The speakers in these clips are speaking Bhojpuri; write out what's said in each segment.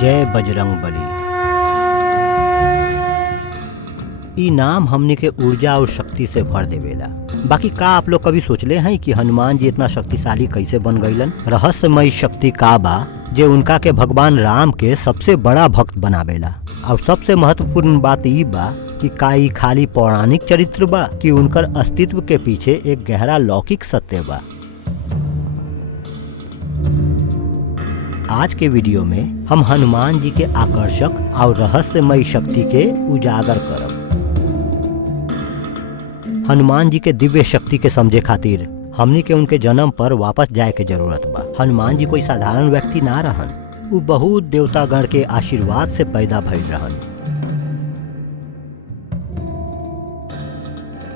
जय बजरंग बली। ई नाम हमनी के ऊर्जा और शक्ति से भर देवेला। बाकी का आप लोग कभी सोचले हैं कि हनुमान जी इतना शक्तिशाली कैसे बन गईलन? रहस्यमयी शक्ति का बा जे उनका के भगवान राम के सबसे बड़ा भक्त बनावेला। और सबसे महत्वपूर्ण बात ई बा कि का ई खाली पौराणिक चरित्र बा कि उनकर अस्तित्व के पीछे एक गहरा लौकिक सत्य बा। आज के वीडियो में हम हनुमान जी के आकर्षक और रहस्यमयी शक्ति के उजागर करब। हनुमान जी के दिव्य शक्ति के समझे खातिर हमनी के उनके जन्म पर वापस जाए के जरूरत बा। हनुमान जी कोई साधारण व्यक्ति ना रहन, वो बहुत देवतागण के आशीर्वाद से पैदा भइल रहन।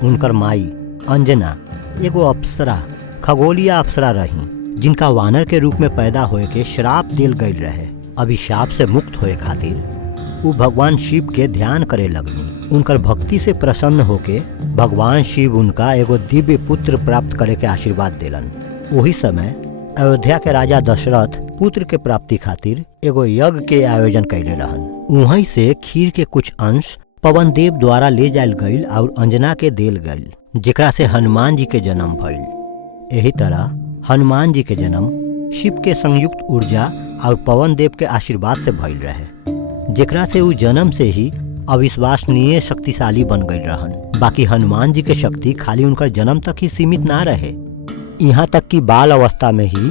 उनकर माई अंजना एगो अप्सरा, खगोलीय अप्सरा रही, जिनका वानर के रूप में पैदा होए के श्राप दिल गईल रहे। अभिशाप से मुक्त होए खातिर वो भगवान शिव के ध्यान करे लगनी। उनकर भक्ति से प्रसन्न होके भगवान शिव उनका एगो दिव्य पुत्र प्राप्त करे के आशीर्वाद देलन। वही समय अयोध्या के राजा दशरथ पुत्र के प्राप्ति खातिर एगो यज्ञ के आयोजन कैले रहन। वहीं से खीर के कुछ अंश पवन देव द्वारा ले जायल गईल और अंजना के देल गईल, जेकरा से हनुमान जी के जन्म भइल। यही तरह हनुमान जी के जन्म शिव के संयुक्त ऊर्जा और पवन देव के आशीर्वाद से भइल रहे, जेकरा से वो जन्म से ही अविश्वसनीय शक्तिशाली बन गई रहन। बाकी हनुमान जी के शक्ति खाली उनकर जन्म तक ही सीमित ना रहे, यहाँ तक कि बाल अवस्था में ही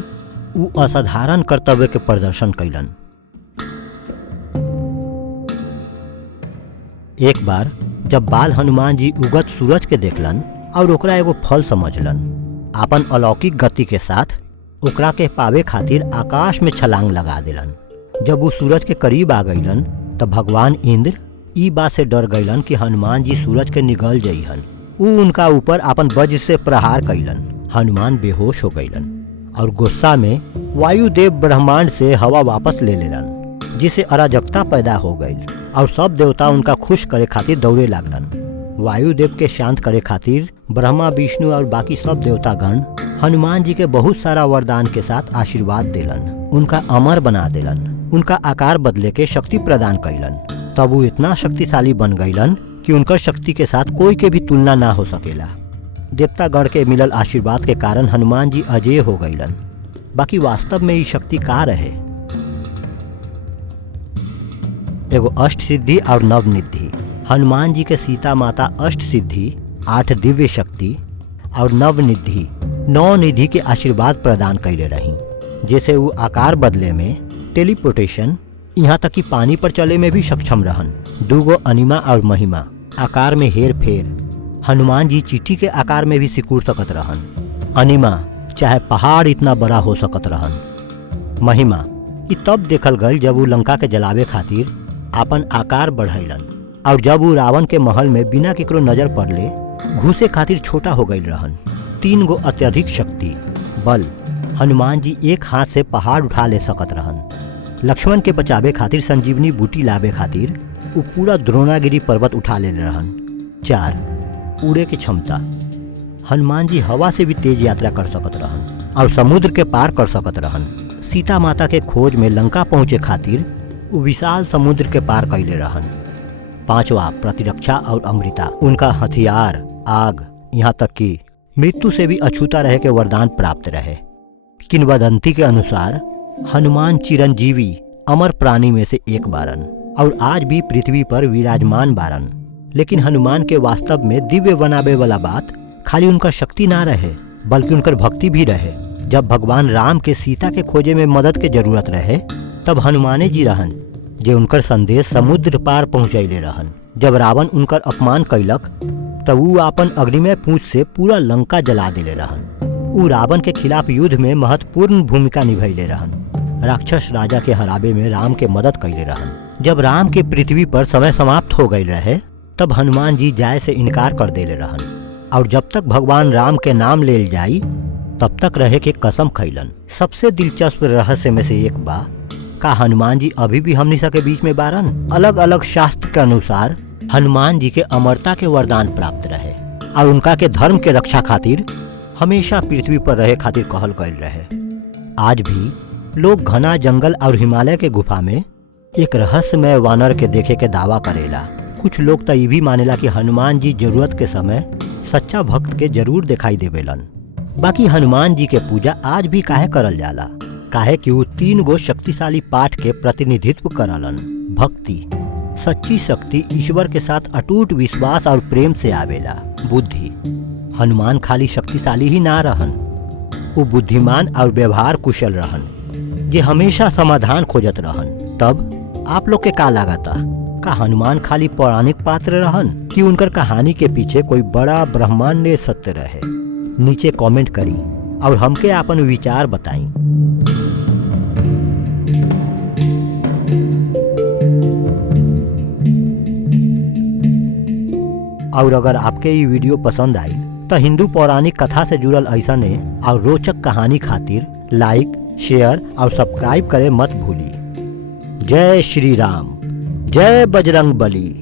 वो असाधारण कर्तव्य के प्रदर्शन कैलन। एक बार जब बाल हनुमान जी उगत सूरज के देखलन और ओकरा एगो फल समझलन, आपन अलौकिक गति के साथ ओकरा के पावे खातिर आकाश में छलांग लगा दिलन। जब वो सूरज के करीब आ गईलन तब भगवान इंद्र ई बात से डर गईलन कि हनुमान जी सूरज के निगल जइहन। वो उनका ऊपर आपन वज्र से प्रहार कैलन। हनुमान बेहोश हो गईलन और गुस्सा में वायुदेव ब्रह्मांड से हवा वापस ले लेलन, जिससे अराजकता पैदा हो गई और सब देवता उनका खुश करे खातिर दौड़े लागलन। वायुदेव के शांत करे खातिर ब्रह्मा, विष्णु और बाकी सब देवतागण हनुमान जी के बहुत सारा वरदान के साथ आशीर्वाद देलन, उनका अमर बना देलन, उनका आकार बदले के शक्ति प्रदान कैलन। तब वो इतना शक्तिशाली बन गईलन कि उनकर शक्ति के साथ कोई के भी तुलना ना हो सकेला। देवतागण के मिलल आशीर्वाद के कारण हनुमान जी अजेय हो गईलन। बाकी वास्तव में ये शक्ति का रहे? एगो अष्ट सिद्धि और नवनिधि। हनुमान जी के सीता माता अष्ट सिद्धि, 8 दिव्य शक्ति और नवनिधि 9 निधि के आशीर्वाद प्रदान कैले रही, जैसे वो आकार बदले में, टेलीपोर्टेशन, यहाँ तक कि पानी पर चले में भी सक्षम रहन। 2 अनिमा और महिमा, आकार में हेर फेर। हनुमान जी चींटी के आकार में भी सिकुड़ सकत रहन। अनिमा चाहे पहाड़ इतना बड़ा हो सकत रहन। महिमा ये तब देखल गई जब वो लंका के जलावे खातिर आपन आकार बढ़ैलन और जब वो रावण के महल में बिना केकरो नजर पड़ले घुसे खातिर छोटा हो गई रहन। 3 अत्यधिक शक्ति बल। हनुमान जी एक हाथ से पहाड़ उठा ले सकत रहन। लक्ष्मण के बचावे खातिर संजीवनी बूटी लावे खातिर वो पूरा द्रोणागिरी पर्वत उठा ले रहन। 4 उड़े की क्षमता। हनुमान जी हवा से भी तेज यात्रा कर सकत रहन और समुद्र के पार कर सकत रहन। सीता माता के खोज में लंका पहुँचे खातिर वो विशाल समुद्र के पार कैले रहन। 5 प्रतिरक्षा और अमृता। उनका हथियार आग, यहाँ तक कि मृत्यु से भी अछूता रहे के वरदान प्राप्त रहे। किंवदंती के अनुसार हनुमान चिरंजीवी अमर प्राणी में से एक बारन और आज भी पृथ्वी पर विराजमान बारन। लेकिन हनुमान के वास्तव में दिव्य बनावे वाला बात खाली उनका शक्ति ना रहे, बल्कि उनकर भक्ति भी रहे। जब भगवान राम के सीता के खोजे में मदद के जरूरत रहे तब हनुमाने जी रहन जे उनकर संदेश समुद्र पार पहुँचैले रहन। जब रावण उनकर अपमान कैलक तब वो अपन अग्निमय पूंछ से पूरा लंका जला देले रहन। वो रावण के खिलाफ युद्ध में महत्वपूर्ण भूमिका निभैले रहन। राक्षस राजा के हराबे में राम के मदद कैले रहन। जब राम के पृथ्वी पर समय समाप्त हो गई रहे तब हनुमान जी जाए से इनकार कर देले रहन और जब तक भगवान राम के नाम लेल जाई तब तक रहे के कसम खैलन। सबसे दिलचस्प रहस्य में से एक बा का हनुमान जी अभी भी हमनी सबके बीच में बारन। अलग अलग शास्त्र के अनुसार हनुमान जी के अमरता के वरदान प्राप्त रहे और उनका के धर्म के रक्षा खातिर हमेशा पृथ्वी पर रहे खातिर कहल गईल रहे। आज भी लोग घना जंगल और हिमालय के गुफा में एक रहस्यमय वानर के देखे के दावा करेला। कुछ लोग तो ये भी मानेला कि हनुमान जी जरूरत के समय सच्चा भक्त के जरूर दिखाई देवेलन। बाकी हनुमान जी के पूजा आज भी काहे करल जाला? काहे कि वो 3 गो शक्तिशाली पाठ के प्रतिनिधित्व करलन। भक्ति, सच्ची शक्ति ईश्वर के साथ अटूट विश्वास और प्रेम से आवेला। बुद्धि, हनुमान खाली शक्तिशाली ही ना रहन, वो बुद्धिमान और व्यवहार कुशल रहन, जे हमेशा समाधान खोजत रहन। तब आप लोग के का लागता? का हनुमान खाली पौराणिक पात्र रहन कि उनकर कहानी के पीछे कोई बड़ा ब्रह्मांडीय सत्य रहे? नीचे कमेंट करी और हमके आपन विचार बताई। और अगर आपके ये वीडियो पसंद आई तो हिंदू पौराणिक कथा से जुड़ल ऐसने और रोचक कहानी खातिर लाइक, शेयर और सब्सक्राइब करे मत भूली। जय श्री राम, जय बजरंग बली।